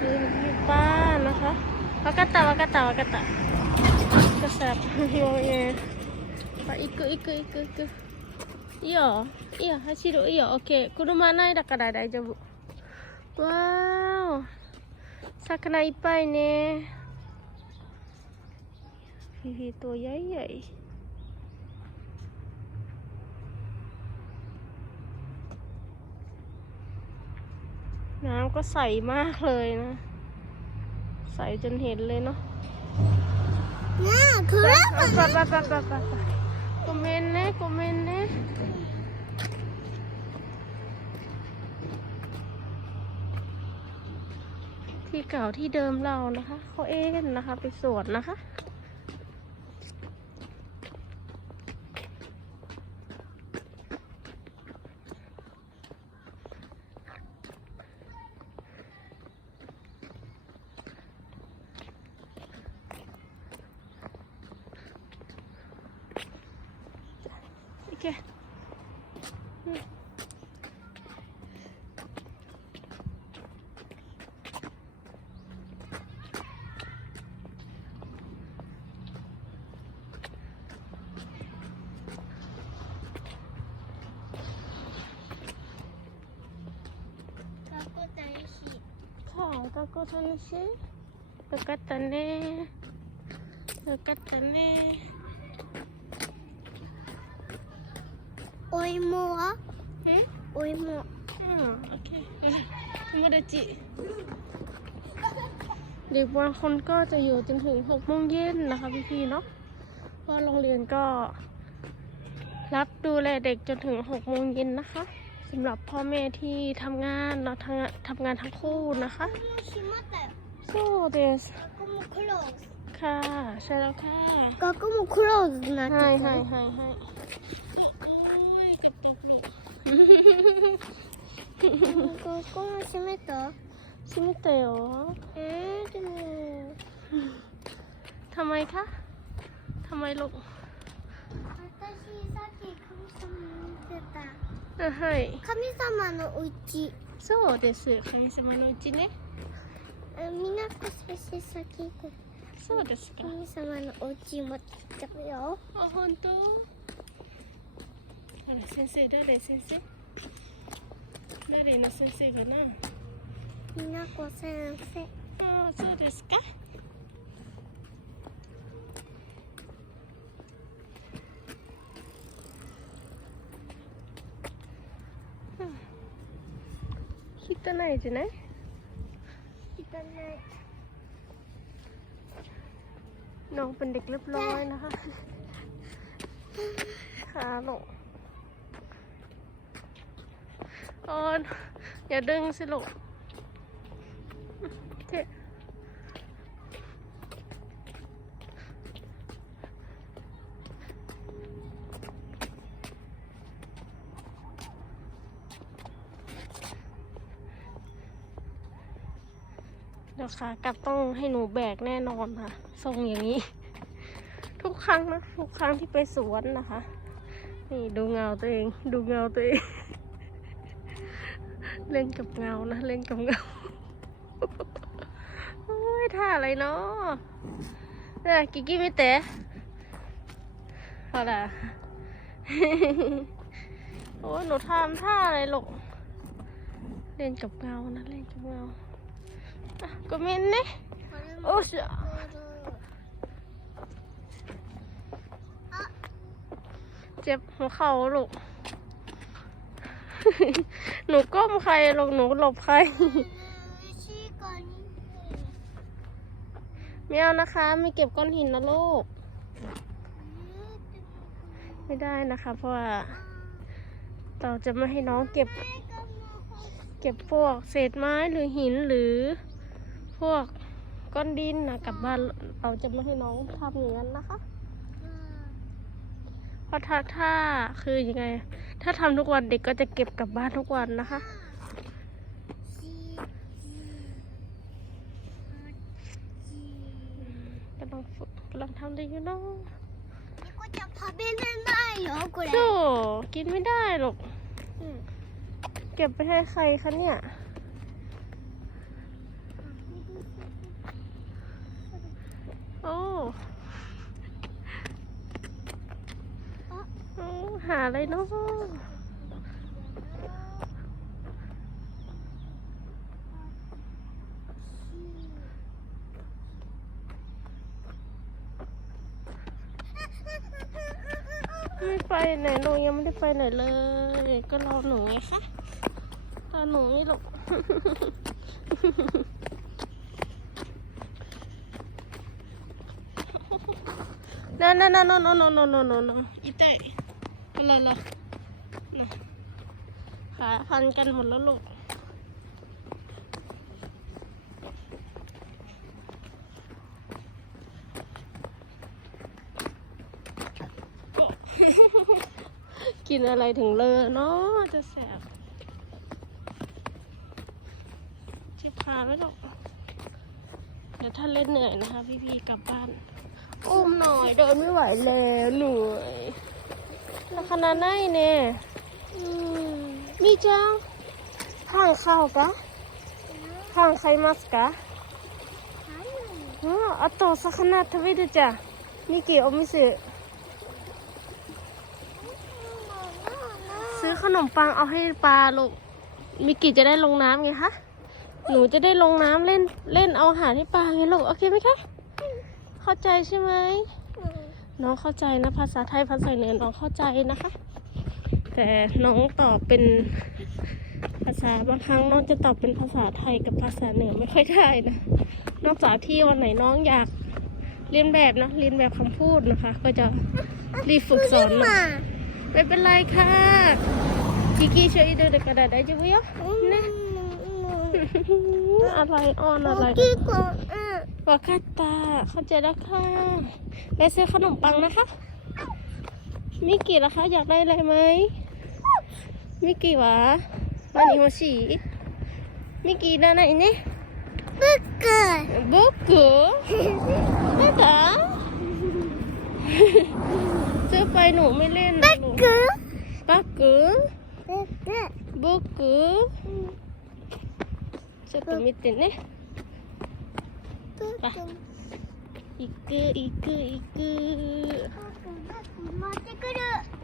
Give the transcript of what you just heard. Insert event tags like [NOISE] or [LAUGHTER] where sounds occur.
[LAUGHS] นี่พี่ป้านะคะวากาตาวากาตาวากาตากระแสบงอแง[LAUGHS] ไปอีกอีกอีกอีกいいよいいよ走るいいよオッケー車ないだから大丈夫わーお魚いっぱいねフィフィตัวใ น้ำก็ใสมากเลยนะ ใสจนเห็นเลยเนาะน่าคือไปะปะปะปะปคอมเมนต์นะคอมเมนต์นะที่เก่าที่เดิมเรานะคะเขาเอ็นนะคะ ไปสวดนะคะ け、うん。そう、学校楽し。いよかったねよかったね Oimo. Hmm? Oimo. Oh, okay. Mada ji. เด็กบางคนก็จะอยู่จนถึงหกโมงเย็นนะคะพี่ๆเนาะเพรโรงเรียนก็ รับดูแลเด็กจนถึงหกโมงเย็นนะคะสำหรับพ่อแม่ที่ทำงานเราทำงานทำงานทั้งคู่นะคะ so this ค่ะ ใช่แล้วค่ะก็มุคโรสนะใช่ใช่ใช่ใช่ โอ้ยกับตกลูก ここも閉めたชิมิเตโอ えー、でも。 ทำไมคะทำไมลูก 私さっき神様見てた。 เออให้ 神様のお家。そうです神様のうちねえみなこ先生先行こう。そうですか神様のお家持ってきたよ。あ本当 ほら先生誰先生誰の先生かなみなこ先生。ああそうですかうん汚いじゃない汚い。 น้องเป็นเด็กเรียบร้อยนะคะ ขาลง ออนอย่าดึงสิลูกเทเดี๋ยวขากลับต้องให้หนูแบกแน่นอนค่ะ ทรงอย่างนี้ ทุกครั้งนะ ทุกครั้งที่ไปสวนนะคะ นี่ดูเงาตัวเอง ดูเงาตัวเอง เล่นกับเงานะ เล่นกับเงา โอ้ยท่าอะไรเนาะน่ะกิ๊กมิเตะอะไรโอ้ยหนูทำท่าอะไรหรอกเล่นกับเงานะเล่นกับเงาก็มินนี่โอ้ชเจ็บหัวเข่าลูก หนูก้มใครลงหนูหลบใครไม่เอานะคะ ไม่เก็บก้อนหินนะลูก ไม่ได้นะคะ เพราะว่าเราจะไม่ให้น้องเก็บ เก็บพวกเศษไม้หรือหินหรือพวกก้อนดินนะกลับบ้านเราจะไม่ให้น้องทำอย่างนั้นนะคะ เพราะถ้าถ้าคือยังไง ถ้าทำทุกวันเด็กก็จะเก็บกลับบ้านทุกวันนะคะ กำลังฝึกกำลังทำด้อยู่เนาะก็จะพาเบนไม่ได้หรอกูเลยโธ่กินไม่ได้หรอก เก็บไปให้ใครคะเนี่ยโอ้ หาอะไรเนาะไม่ไปไหนหนูยังไม่ได้ไปไหนเลย ก็รอหนูไงคะรอหนูนี่หรอกนั่นนั่นนั่นนั่นนั่นนั่นนั่น อะไรล่ะขาพันกันหมดแล้วลูกกินอะไรถึงเลอะเนาะจะแสบเจ็บขาไหมลูกเดี๋ยวถ้าเล่นเหนื่อยนะคะ พี่ๆกลับบ้านอุ้มหน่อยเดินไม่ไหวแล้วเหนื่อย ขนาดไหนเนี่ยอืมมีจังข้างเข้ากะข้างใครมัสกะอ๋อあと魚食べるじゃんミキお店ซื้อขนมปังเอาให้ปลาลูกมิกิจะได้ลงน้ำไงคะ หนูจะได้ลงน้ำเล่นเล่นเอาอาหารให้ปลาไงลูก โอเคไหมคะ เข้าใจใช่ไหม น้องเข้าใจนะภาษาไทยภาษาเหนือน้องเข้าใจนะคะ แต่น้องตอบเป็นภาษาบางครั้งน้องจะตอบเป็นภาษาไทยกับภาษาเหนือไม่ค่อยได้นะ นอกจากที่วันไหนน้องอยากเรียนแบบนะเรียนแบบคำพูดนะคะ ก็จะรีฝึกสอนนะไม่เป็นไรค่ะกิกิช่วยดูเด็กกระดาษได้จุ๊บยะนะ อะไรอ่อนอะไรกี้กงอะวาคาตาเข้าใจแล้วค่ะไปซื้อขนมปังนะคะมิกกี้ล่ะคะอยากได้อะไรไหมมิกกี้วะมานิโฮชีมิกี่ด้านไหนเนี่ยบุ๊กเกอร์บุ๊กเกอร์ไม่จ๋าซื้อไปหนูไม่เล่นบุกเกอร์บุ๊กเกอร์บุ๊กเกอร์ ちょっと見てね。あ、行く行く行く。待ってくる。